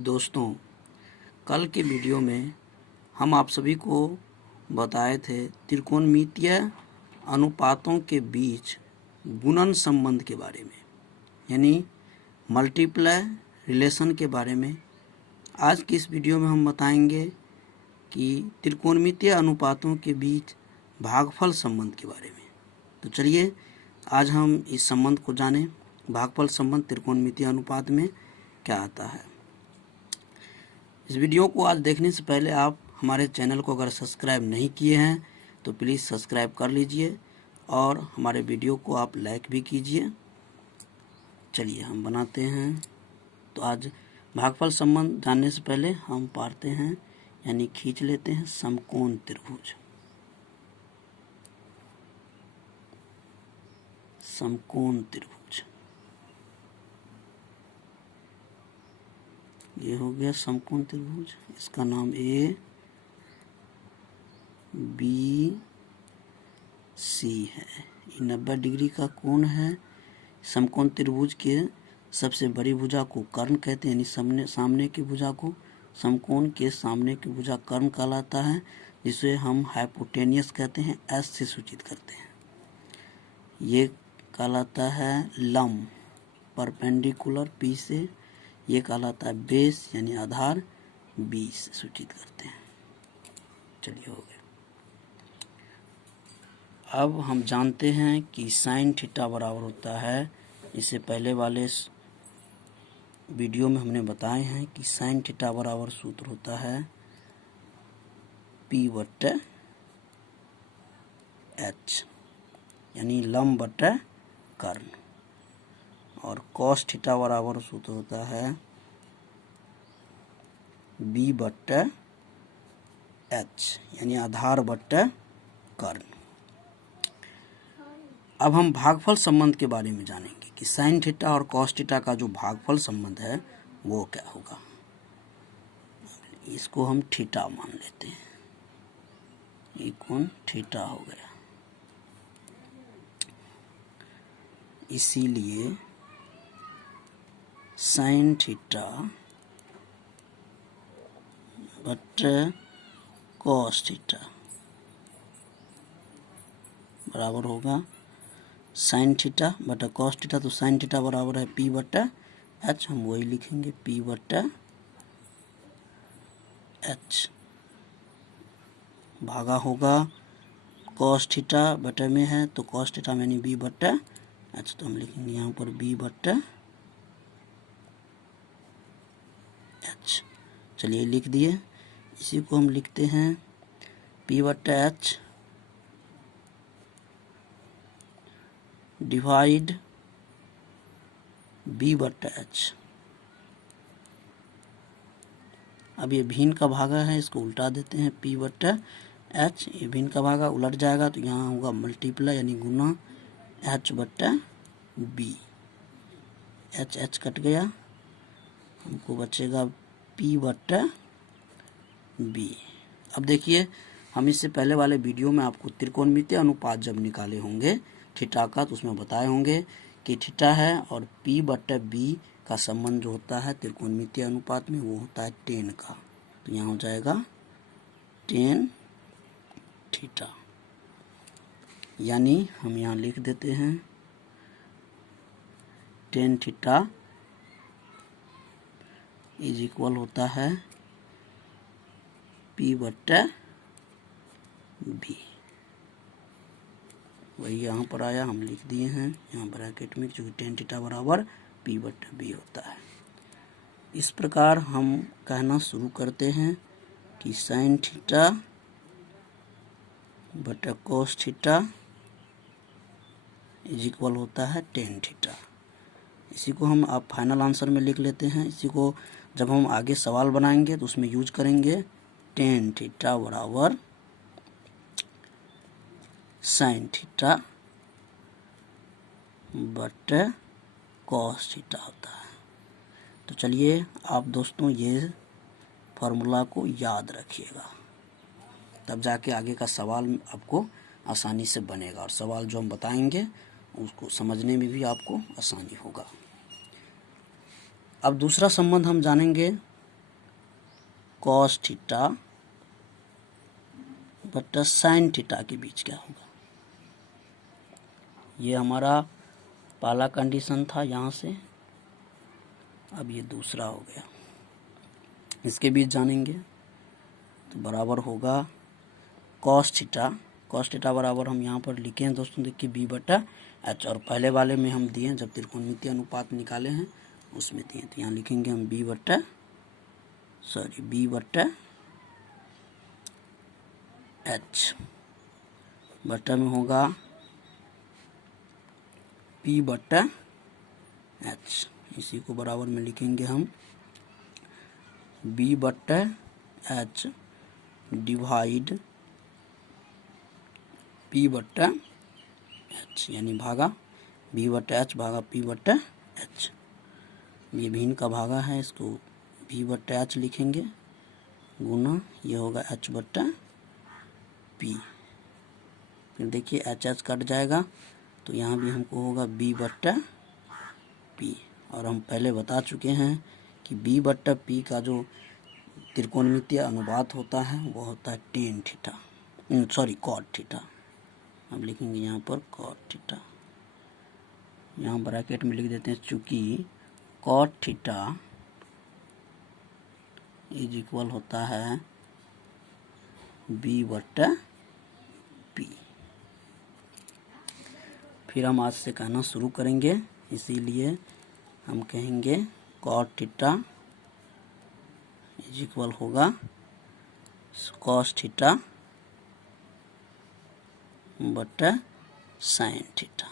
दोस्तों, कल के वीडियो में हम आप सभी को बताए थे त्रिकोणमितीय अनुपातों के बीच गुणन संबंध के बारे में, यानी मल्टीप्लाई रिलेशन के बारे में। आज की इस वीडियो में हम बताएंगे कि त्रिकोणमितीय अनुपातों के बीच भागफल संबंध के बारे में। तो चलिए आज हम इस संबंध को जानें। भागफल संबंध त्रिकोणमितीय अनुपात में क्या आता है। इस वीडियो को आज देखने से पहले आप हमारे चैनल को अगर सब्सक्राइब नहीं किए हैं तो प्लीज़ सब्सक्राइब कर लीजिए और हमारे वीडियो को आप लाइक भी कीजिए। चलिए हम बनाते हैं। तो आज भागफल संबंध जानने से पहले हम पारते हैं यानी खींच लेते हैं समकोण त्रिभुज। समकोण त्रिभुज ये हो गया समकोण त्रिभुज। इसका नाम ए बी सी है। ये 90 डिग्री का कोण है। समकोण त्रिभुज के सबसे बड़ी भुजा को कर्ण कहते हैं, यानी सामने की भुजा को समकोण के सामने की भुजा कर्ण कहलाता है, जिसे हम हाइपोटेनियस कहते हैं, एस से सूचित करते हैं। ये कहलाता है लंब परपेंडिकुलर पी से। ये कहलाता है बेस यानी आधार बी से सूचित करते हैं। चलिए हो गया। अब हम जानते हैं कि साइन थीटा बराबर होता है, इससे पहले वाले वीडियो में हमने बताए हैं कि साइन थीटा बराबर सूत्र होता है पी बटे एच यानी लंब बटे कर्ण, और कॉस थीटा बराबर सूत्र होता है बी बट्टे एच यानी आधार बट्टे कर्ण। अब हम भागफल संबंध के बारे में जानेंगे कि साइन थीटा और कॉस थीटा का जो भागफल संबंध है वो क्या होगा। इसको हम थीटा मान लेते हैं। ये कोण थीटा हो गया। इसीलिए साइन थीटा बटे कॉस थीटा बराबर होगा साइन थीटा बटे कॉस थीटा। तो साइन थीटा बराबर है पी बटे एच, हम वही लिखेंगे पी बटे एच। भागा होगा कॉस थीटा बटे में है तो कॉस थीटा में यानी बी बटे एच, तो हम लिखेंगे यहाँ पर बी बटे एच। चलिए लिख दिए। इसी को हम लिखते हैं पी बटे एच डिवाइड बी बटे एच। अब ये भिन्न का भागा है, इसको उल्टा देते हैं पी बटे एच। ये भिन्न का भागा उलट जाएगा तो यहाँ होगा मल्टीप्लाई यानी गुना एच बटे बी। एच एच कट गया, हमको बचेगा पी बटे बी। अब देखिए, हम इससे पहले वाले वीडियो में आपको त्रिकोणमितीय अनुपात जब निकाले होंगे थीटा का, तो उसमें बताए होंगे कि थीटा है और पी बटे बी का संबंध जो होता है त्रिकोणमितीय अनुपात में वो होता है टेन का। तो यहाँ हो जाएगा टेन थीटा, यानी हम यहाँ लिख देते हैं टेन थीटा इज इक्वल होता है पी बटे बी। वही यहाँ पर आया, हम लिख दिए हैं यहाँ ब्रैकेट में, क्योंकि टेन थीटा बराबर पी बटे बी होता है। इस प्रकार हम कहना शुरू करते हैं कि साइन थीटा बटे कॉस थीटा इज इक्वल होता है टेन थीटा। इसी को हम आप फाइनल आंसर में लिख लेते हैं। इसी को जब हम आगे सवाल बनाएंगे तो उसमें यूज करेंगे टेन थीटा बराबर साइन थीटा बटे कॉस थीटा होता है। तो चलिए आप दोस्तों ये फॉर्मूला को याद रखिएगा, तब जाके आगे का सवाल आपको आसानी से बनेगा और सवाल जो हम बताएंगे उसको समझने में भी आपको आसानी होगा। अब दूसरा संबंध हम जानेंगे कॉस थीटा बटा साइन थीटा के बीच क्या होगा। ये हमारा पहला कंडीशन था यहाँ से। अब ये दूसरा हो गया, इसके बीच जानेंगे तो बराबर होगा कॉस थीटा बराबर हम यहाँ पर लिखे हैं दोस्तों, देखिए बी बटा एच। और पहले वाले में हम दिए जब त्रिकोणमितीय अनुपात निकाले हैं उसमें दिए, तो यहाँ लिखेंगे हम बी बटा एच बटा में होगा पी बटा एच। इसी को बराबर में लिखेंगे हम बी बटा एच डिवाइड पी बटा एच, यानी भागा बी बटा एच भागा पी बटा एच। ये भिन्न का भागा है, इसको बी बटा एच लिखेंगे गुना ये होगा एच बटा पी। फिर देखिए एच एच कट जाएगा तो यहाँ भी हमको होगा बी बट्टा पी। और हम पहले बता चुके हैं कि बी बट्टा पी का जो त्रिकोणमितीय अनुपात होता है वो होता है टेन थीटा, कॉट थीटा। अब लिखेंगे यहाँ पर कॉट थीटा, यहाँ ब्रैकेट में लिख देते हैं, चूंकि कॉट थीटा इज इक्वल होता है बी बट्टा पी। फिर हम आज से कहना शुरू करेंगे, इसीलिए हम कहेंगे कॉट थीटा इज इक्वल होगा कॉस थीटा बटा साइन थीटा।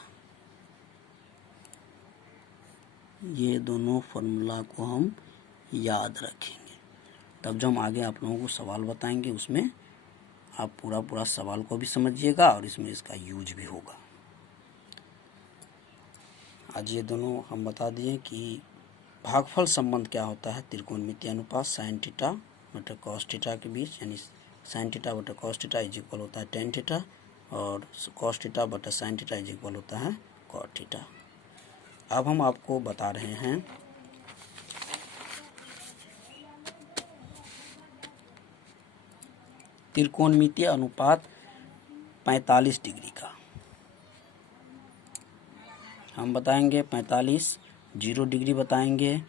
ये दोनों फॉर्मूला को हम याद रखेंगे, तब जब हम आगे आप लोगों को सवाल बताएंगे उसमें आप पूरा सवाल को भी समझिएगा और इसमें इसका यूज भी होगा। आज ये दोनों हम बता दिए कि भागफल संबंध क्या होता है त्रिकोणमितीय अनुपात साइन थीटा बटा कॉस थीटा के बीच, यानी साइन थीटा बटा कॉस थीटा इज इक्वल होता है टेन थीटा और कॉस थीटा बटा साइन थीटा इज इक्वल होता है कॉट थीटा। अब हम आपको बता रहे हैं त्रिकोणमितीय अनुपात 45 डिग्री का। हम बताएंगे 45, 0 डिग्री बताएंगे,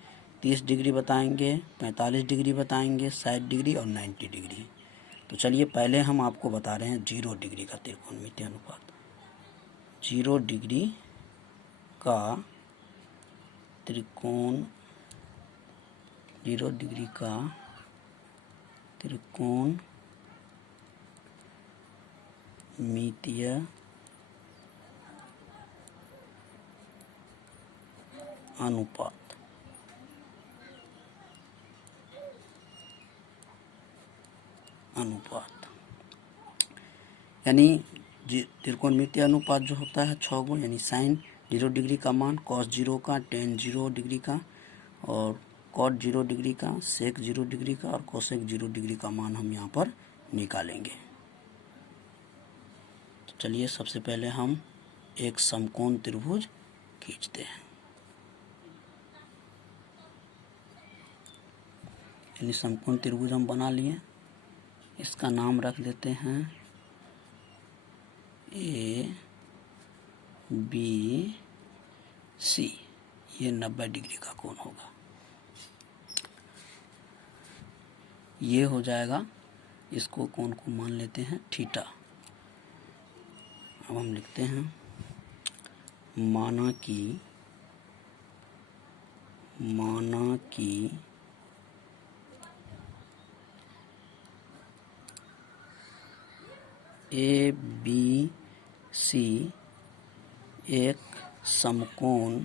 30 डिग्री बताएंगे, 45 डिग्री बताएंगे, 60 डिग्री और 90 डिग्री। तो चलिए पहले हम आपको बता रहे हैं 0 डिग्री का त्रिकोणमितीय अनुपात। 0 डिग्री का त्रिकोणमितीय अनुपात यानी त्रिकोणमितीय अनुपात जो होता है 6 गुण, यानी साइन 0 डिग्री का मान, कॉस 0 का, टेन 0 डिग्री का और कॉट 0 डिग्री का, सेक 0 डिग्री का और कोसेक 0 डिग्री का मान हम यहाँ पर निकालेंगे। तो चलिए सबसे पहले हम एक समकोण त्रिभुज खींचते हैं। यानी समकोण त्रिभुज हम बना लिए, इसका नाम रख देते हैं ए बी सी। ये 90 डिग्री का कोण होगा, ये हो जाएगा। इसको कोण को मान लेते हैं थीटा। अब हम लिखते हैं माना कि ए बी सी एक समकोण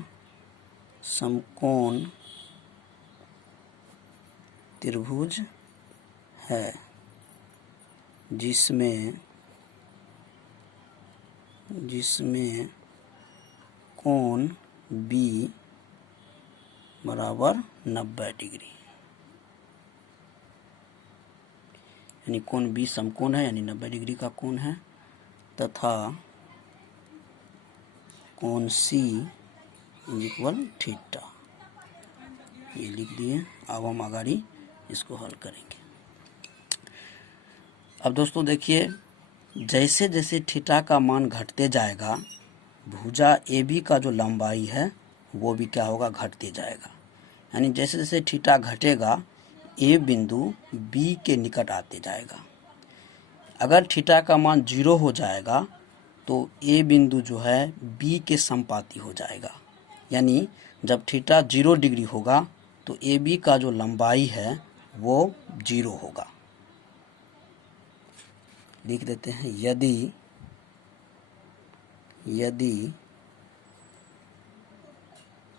त्रिभुज है जिसमें कोण बी बराबर 90 डिग्री, यानी कोण बी समकोण है, यानी 90 डिग्री का कोण है, तथा कोण सी इज इक्वल थीटा। ये लिख दिए। अब हम आगे इसको हल करेंगे। अब दोस्तों देखिए, जैसे जैसे थीटा का मान घटते जाएगा, भुजा ए बी का जो लंबाई है वो भी क्या होगा, घटते जाएगा। यानी जैसे जैसे थीटा घटेगा, ए बिंदु बी के निकट आते जाएगा। अगर थीटा का मान 0 हो जाएगा तो ए बिंदु जो है बी के संपाती हो जाएगा। यानी जब थीटा 0 डिग्री होगा तो ए बी का जो लंबाई है वो 0 होगा। लिख देते हैं, यदि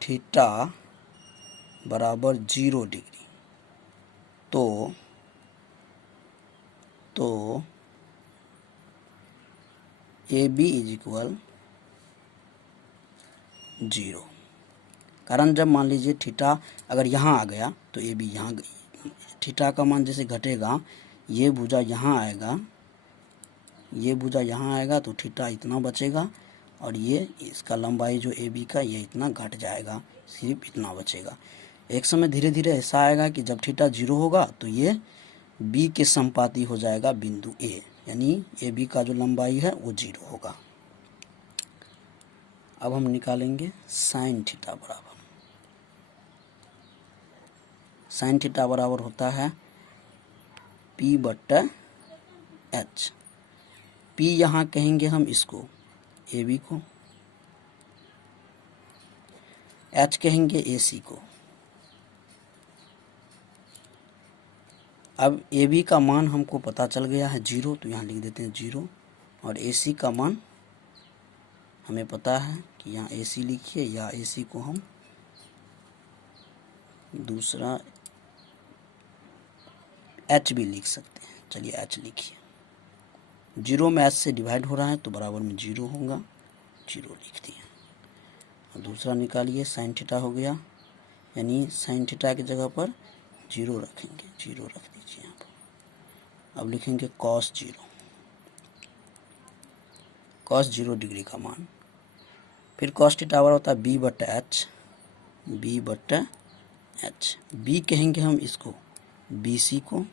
थीटा बराबर 0 डिग्री तो ए बी इज इक्वल 0। कारण जब मान लीजिए थीटा अगर यहाँ आ गया तो ए बी यहाँ गई, थीटा का मान जैसे घटेगा, ये भुजा यहाँ आएगा, ये भुजा यहाँ आएगा तो थीटा इतना बचेगा, और ये इसका लंबाई जो ए बी का ये इतना घट जाएगा, सिर्फ इतना बचेगा। एक समय धीरे धीरे ऐसा आएगा कि जब थीटा 0 होगा तो ये बी के संपाती हो जाएगा बिंदु ए, यानी ए बी का जो लंबाई है वो 0 होगा। अब हम निकालेंगे साइन थीटा बराबर, साइन थीटा बराबर होता है P बट्टा H। P यहाँ कहेंगे हम इसको ए बी को, H कहेंगे ए सी को। अब ए बी का मान हमको पता चल गया है 0, तो यहाँ लिख देते हैं 0, और ए सी का मान हमें पता है कि यहाँ ए सी लिखिए, या ए सी को हम दूसरा H भी लिख सकते हैं। चलिए H लिखिए, 0 में H से डिवाइड हो रहा है तो बराबर में 0 होगा, 0 लिख दिया। और दूसरा निकालिए, साइन थीटा हो गया, यानी साइन थीटा की जगह पर 0 रखेंगे, 0 रख दीजिए यहाँ पर। अब लिखेंगे कॉस 0, कॉस 0 डिग्री का मान। फिर कॉस थीटा बराबर होता है बी बट्टा एच, बी बट्टा एच। बी कहेंगे हम इसको बी सी को,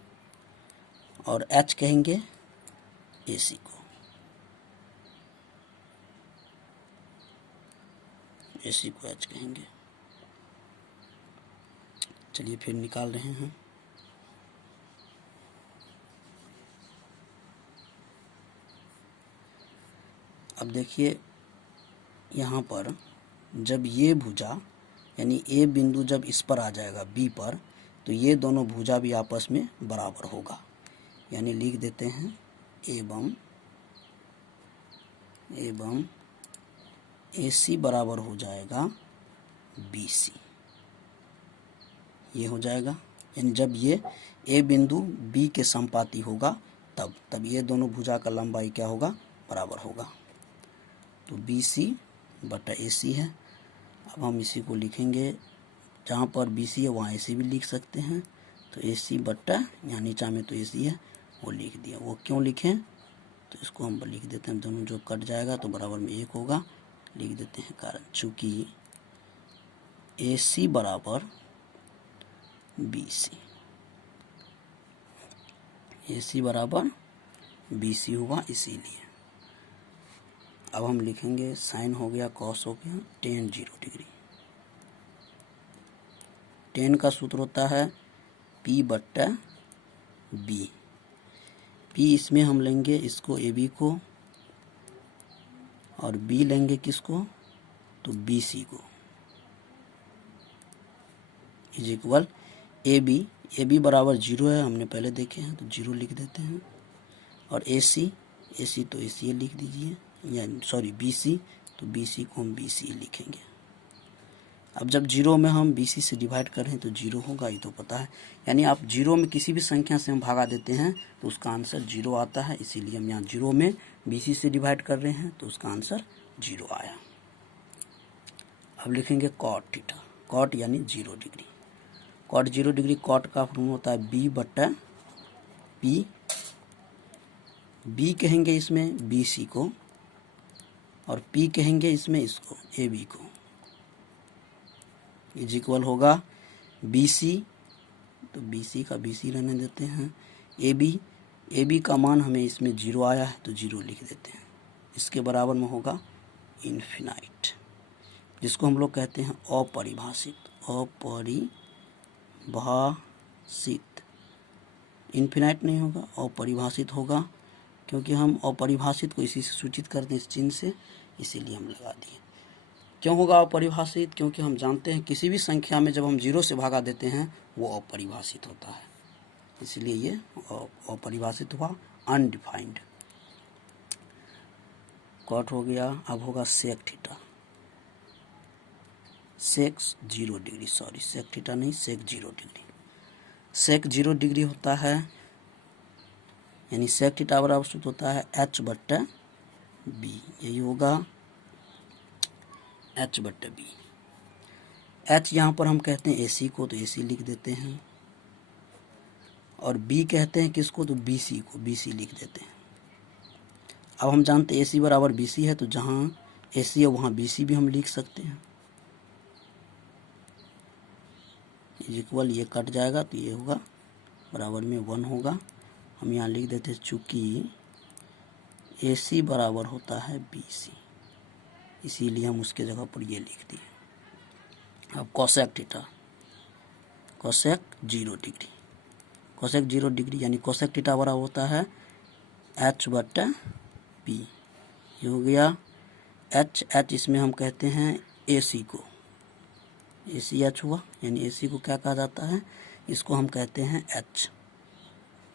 और एच कहेंगे ए सी को, ए सी को एच कहेंगे। चलिए फिर निकाल रहे हैं। अब देखिए यहाँ पर जब ये भुजा यानी ए बिंदु जब इस पर आ जाएगा बी पर, तो ये दोनों भुजा भी आपस में बराबर होगा। यानी लिख देते हैं एवं ए सी बराबर हो जाएगा बी सी, ये हो जाएगा। यानी जब ये ए बिंदु बी के संपाती होगा तब ये दोनों भुजा का लंबाई क्या होगा, बराबर होगा। तो बी सी बटा ए सी है। अब हम इसी को लिखेंगे, जहाँ पर बी सी है वहाँ ए सी भी लिख सकते हैं। तो ए सी बट्टा, यहाँ नीचा में तो ए सी है वो लिख दिया। वो क्यों लिखें, तो इसको हम लिख देते हैं, दोनों जो कट जाएगा तो बराबर में 1 होगा, लिख देते हैं कारण। चूँकि ए सी बराबर बी सी, ए सी बराबर बी सी हुआ इसीलिए। अब हम लिखेंगे साइन हो गया, कॉस हो गया, टेन 0 डिग्री। टेन का सूत्र होता है P बट्टा बी। P इसमें हम लेंगे इसको ए बी को, और B लेंगे किसको, तो बी सी को, इज इक्वल ए बी बराबर 0 है, हमने पहले देखे हैं तो 0 लिख देते हैं। और ए सी तो ए सी लिख दीजिए, या सॉरी बी सी, तो बी सी को हम बी सी लिखेंगे। अब जब 0 में हम बी सी से डिवाइड करें तो 0 होगा, ये तो पता है। यानी आप 0 में किसी भी संख्या से हम भागा देते हैं तो उसका आंसर 0 आता है, इसीलिए हम यहाँ 0 में बी सी से डिवाइड कर रहे हैं तो उसका आंसर 0 आया। अब लिखेंगे कॉट थीटा, कॉट यानी 0 डिग्री। कॉट 0 डिग्री, कॉट का फॉर्मूला होता है बी बट्टा पी। बी कहेंगे इसमें बी सी को, और पी कहेंगे इसमें इसको ए बी को, इज इक्वल होगा बी सी, तो बी सी का बी सी रहने देते हैं, ए ए बी का मान हमें इसमें 0 आया है तो 0 लिख देते हैं। इसके बराबर में होगा इन्फिनाइट, जिसको हम लोग कहते हैं अपरिभाषित। अपरिभाषित, इन्फिनाइट नहीं होगा, अपरिभाषित होगा, क्योंकि हम अपरिभाषित को इसी से सूचित करते हैं, इस चिन्ह से, इसीलिए हम लगा दिए। क्यों होगा अपरिभाषित? क्योंकि हम जानते हैं किसी भी संख्या में जब हम 0 से भागा देते हैं वो अपरिभाषित होता है, इसलिए ये अपरिभाषित हुआ, अनडिफाइंड। कॉट हो गया। अब होगा सेक थीटा, सेक 0 डिग्री, सॉरी सेक थीटा नहीं, सेक 0 डिग्री। सेक 0 डिग्री होता है, यानी सेक थीटा बराबर सूत्र होता है h/b, यही होगा h/b। h यहाँ पर हम कहते हैं AC को, तो AC लिख देते हैं, और B कहते हैं किसको, तो BC को, BC लिख देते हैं। अब हम जानते हैं AC बराबर BC है, तो जहाँ AC है वहाँ BC भी हम लिख सकते हैं। इक्वल ये कट जाएगा तो ये होगा बराबर में 1 होगा। हम यहाँ लिख देते हैं चूँकि AC बराबर होता है BC, इसीलिए हम उसके जगह पर ये लिख दिए। अब cosec theta, cosec 0 degree, cosec 0 degree यानी कोसेक थीटा बराबर होता है h/p, ये हो गया h इसमें हम कहते हैं AC को, ACH हुआ, यानी AC को क्या कहा जाता है, इसको हम कहते हैं H,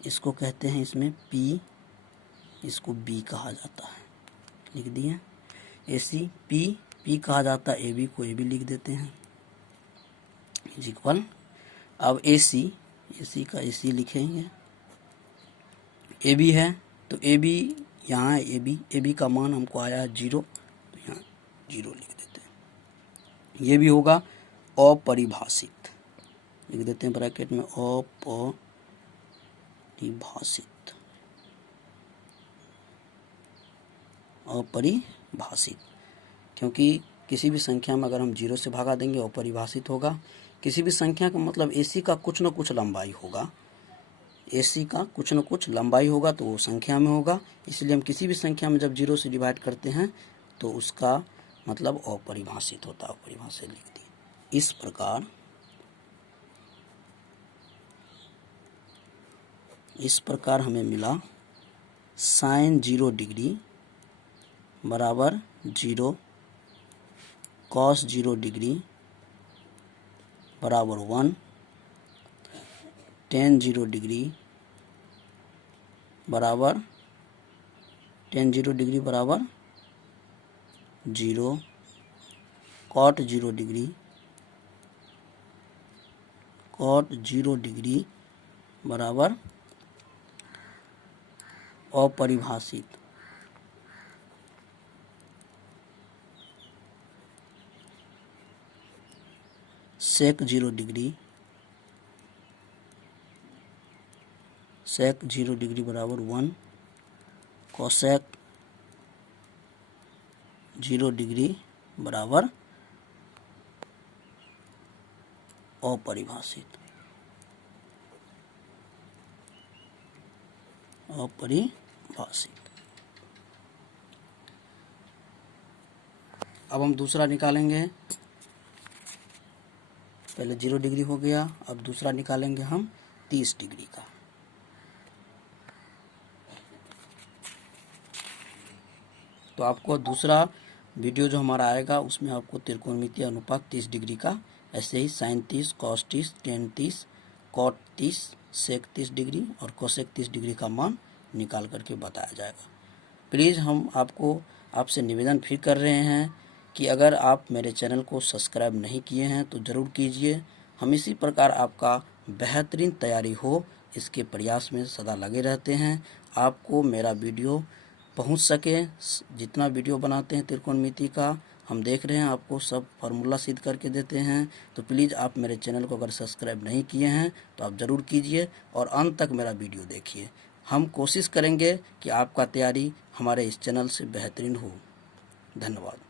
इसको कहते हैं इसमें P, इसको B कहा जाता है, लिख दिए। AC P कहा जाता है, AB को AB लिख देते हैं, इज इक्वल। अब AC का AC लिखेंगे, AB है तो AB यहाँ है, AB का मान हमको आया है 0, तो यहाँ 0 लिख देते हैं। ये भी होगा अपरिभाषित, लिख देते हैं ब्रैकेट में अपरिभाषित, अपरिभाषित, क्योंकि किसी भी संख्या में अगर हम 0 से भागा देंगे अपरिभाषित होगा। किसी भी संख्या का मतलब AC का कुछ न कुछ लंबाई होगा, AC का कुछ न कुछ लंबाई होगा तो वो संख्या में होगा, इसलिए हम किसी भी संख्या में जब 0 से डिवाइड करते हैं तो उसका मतलब अपरिभाषित होता है, अपरिभाषित लिख दिए। इस प्रकार हमें मिला sin 0 डिग्री बराबर 0, cos 0 डिग्री बराबर 1, tan 0 डिग्री बराबर 0, cot 0 डिग्री बराबर अपरिभाषित, sec 0 डिग्री बराबर 1, cosec 0 डिग्री बराबर अपरिभाषित। अब हम दूसरा निकालेंगे, पहले 0 डिग्री हो गया, अब दूसरा निकालेंगे हम 30 डिग्री का। तो आपको दूसरा वीडियो जो हमारा आएगा उसमें आपको त्रिकोणमितीय अनुपात 30 डिग्री का, ऐसे ही sin 30, cos 30, tan 30, cot 30, sec 30 degree और cosec 30 डिग्री का मान निकाल करके बताया जाएगा। प्लीज़ हम आपसे निवेदन फिर कर रहे हैं कि अगर आप मेरे चैनल को सब्सक्राइब नहीं किए हैं तो ज़रूर कीजिए। हम इसी प्रकार आपका बेहतरीन तैयारी हो इसके प्रयास में सदा लगे रहते हैं। आपको मेरा वीडियो पहुंच सके, जितना वीडियो बनाते हैं त्रिकोणमिति का हम देख रहे हैं, आपको सब फार्मूला सिद्ध करके देते हैं। तो प्लीज़ आप मेरे चैनल को अगर सब्सक्राइब नहीं किए हैं तो आप ज़रूर कीजिए और अंत तक मेरा वीडियो देखिए। हम कोशिश करेंगे कि आपका तैयारी हमारे इस चैनल से बेहतरीन हो। धन्यवाद।